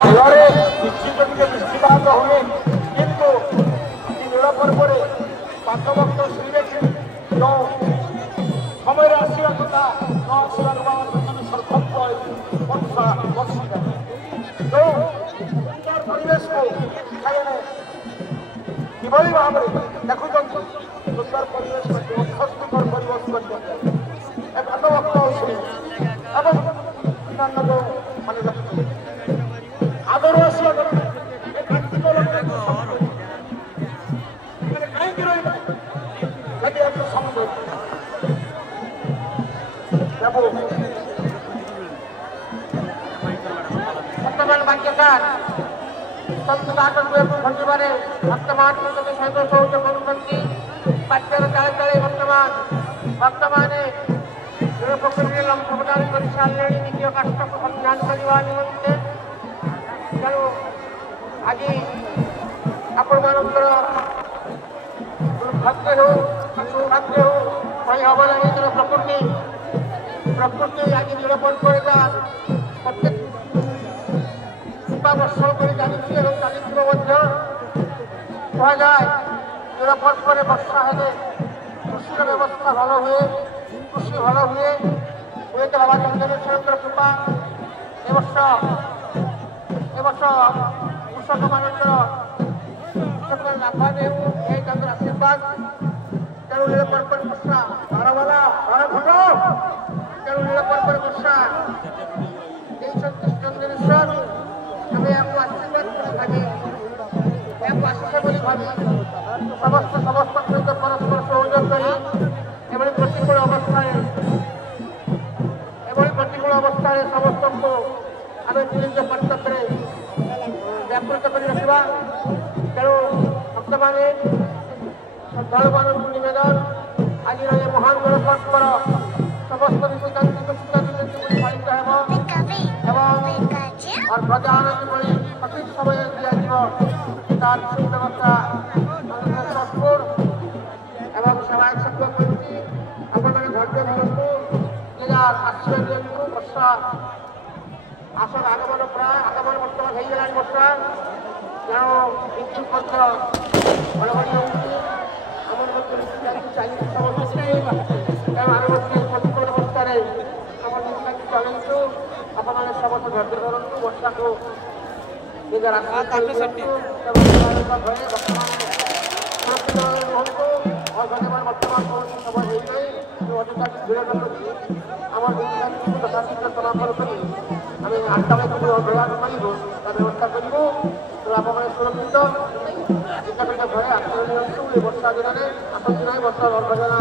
ଖେଳରେ ନିଶ୍ଚିତ ଟିକେ ବୃଷ୍ଟିପାତ ହୁଏ, କିନ୍ତୁ ନୀଳ ପର୍ବରେ ପାଠଭକ୍ତ ଶ୍ରୀରେଖ ଯେଉଁ ସମୟରେ ଆସିବା କଥା ନ ଆସିବାରୁ ସେମାନେ ସର୍ବ ବର୍ଷା ବର୍ଷିଯାଏ। ଯେଉଁ ସୁନ୍ଦର ପରିବେଶକୁ ସେମାନେ କିଭଳି ଭାବରେ ଦେଖୁଛନ୍ତି, ସୁନ୍ଦର ପରିବେଶ ଅସ୍ୱସ୍ତିକର ପରିବେଶ କରିଛନ୍ତି ଏ ପାଠଭକ୍ତ ଶ୍ରୀ ଏବଂ ଅନ୍ୟାନ୍ୟ ଯେଉଁ ମାନେ ଦେଖୁଛନ୍ତି ଆଦର ଆସିବା କଥା ଏ କାର୍ତ୍ତିକ ଲଗ୍ନକୁ ମାନେ କାହିଁକି ରହିବେ ଯଦି ଏତେ ସମୁଦ୍ର ବର୍ତ୍ତମାନ ବାକ୍ୟକାର ଘଟିବାରେ ବର୍ତ୍ତମାନ ସହିତ ସହଯୋଗ କରୁଛନ୍ତି। ବାକ୍ୟର ଚାଳେ ଚାଳେ ବର୍ତ୍ତମାନ ପୋଖରୀରେ ଲମ୍ଫପ୍ରଦାନ କରିସାରିଲେଣି ନିଜ କାଷ୍ଟକୁ ସନ୍ଧାନ କରିବା ନିମନ୍ତେ। ତେଣୁ ଆଜି ଆପଣମାନଙ୍କର ଦୁର୍ଭାଗ୍ୟ ହେଉ ସୌଭାଗ୍ୟ ହେଉ କହିହେବ ନାହିଁ। ତେଣୁ ପ୍ରକୃତି ଆଜି ନୀଳପର୍ବରେ ପ୍ରତ୍ୟେକ ବର୍ଷ କରି ଚାଲିଛି ଏବଂ ଚାଲିଥିବ ମଧ୍ୟ। କୁହାଯାଏ ନୀଳପର୍ବରେ ବର୍ଷା ହେଲେ କୃଷିର ବ୍ୟବସ୍ଥା ଭଲ ହୁଏ, କୃଷି ଭଲ ହୁଏ। ହୁଏତ ବାବା ଚନ୍ଦ୍ରେଶ୍ୱରଙ୍କର କୃପା ଏ ବର୍ଷ କୃଷକମାନଙ୍କର ଲାଭ ହେଉ, ଏ ତାଙ୍କର ଆଶୀର୍ବାଦ। ତେଣୁ ନୀଳପର୍ବରେ ବର୍ଷା ତେଣୁ ନୀଳପର୍ବରେ ବର୍ଷା ଦେଇଛନ୍ତି ଚନ୍ଦ୍ରେଶ୍ୱର। ଆମେ ଏହାକୁ ଆଶୀର୍ବାଦ ବୋଲି ଭାବି, ଏହାକୁ ଆଶିଷ ବୋଲି ଭାବି ସମସ୍ତଙ୍କ ସହିତ ପରସ୍ପର ସହଯୋଗ କରି ଏଭଳି ପ୍ରତିକୂଳ ଅବସ୍ଥାରେ ସମସ୍ତଙ୍କୁ ଆମେ ନିଜ କର୍ତ୍ତବ୍ୟରେ ବ୍ୟାପୃତ କରି ରଖିବା। ତେଣୁ ଭକ୍ତମାନେ ଶ୍ରଦ୍ଧାଳୁମାନଙ୍କୁ ନିବେଦନ, ଆଜିର ଏ ମହାନ ଗଣପର୍ବର ସମସ୍ତ ନୀତିକାନ୍ତି ପାଳିତ ହେବ ଏବଂ ଅର୍ଘ୍ୟଦାନ କିଭଳି ସଠିକ ସମୟରେ ଦିଆଯିବ ତାର ସୁବ୍ୟବସ୍ଥା ଏବଂ ସମାଜ ସଭ୍ୟ କରୁଛି। ଆପଣମାନେ ଧୈର୍ଯ୍ୟ ଧରନ୍ତୁ, ଆସିବା ଦିଅନ୍ତୁ। ବର୍ଷା ଆଗମନ ବର୍ତ୍ତମାନ ହେଇଗଲାଣି ବର୍ଷା। ତେଣୁ ବିଦ୍ୟୁତ୍ ମଧ୍ୟ ଘଡ଼ଘଡ଼ି ହେଉଛି, ଆମର ମଧ୍ୟ ଚାଲିଛି ସମସ୍ତେ। ତେଣୁ ଆମେ ମଧ୍ୟ ପ୍ରତିକୂଳ ଅବସ୍ଥାରେ ଆମର ନୀତିକାନ୍ତି ଚଳାଇଛୁ। ଆପଣମାନେ ସମସ୍ତେ ଧୈର୍ଯ୍ୟ ଧରନ୍ତୁ, ବର୍ଷାକୁ ନିଜ ରାସ୍ତା ଘରେ ରୁହନ୍ତୁ। ବର୍ତ୍ତମାନ କୌଣସି ସମୟ ହେଇଯାଏ ଅଯଥା ଭିଡ଼ କରୁଛି। ଆମର ନୀତିକାନ୍ତିକୁ ଯଥାଶୀଘ୍ର ସମାପନ କରି ଆମେ 8ଟା ବେଳକୁ ଅଧ୍ୟୟନ କରିବୁ, ତା ବ୍ୟବସ୍ଥା କରିବୁ। ତେଣୁ ଆପଣମାନେ ସୁରକ୍ଷିତ ନିକଟ ଘରେ ଆଶ୍ରୟ ନିଅନ୍ତୁ। ଏ ବର୍ଷା ଦିନରେ ଆସନ୍ତି ନାହିଁ ବର୍ଷା ଅର୍ଘ୍ୟଦାନ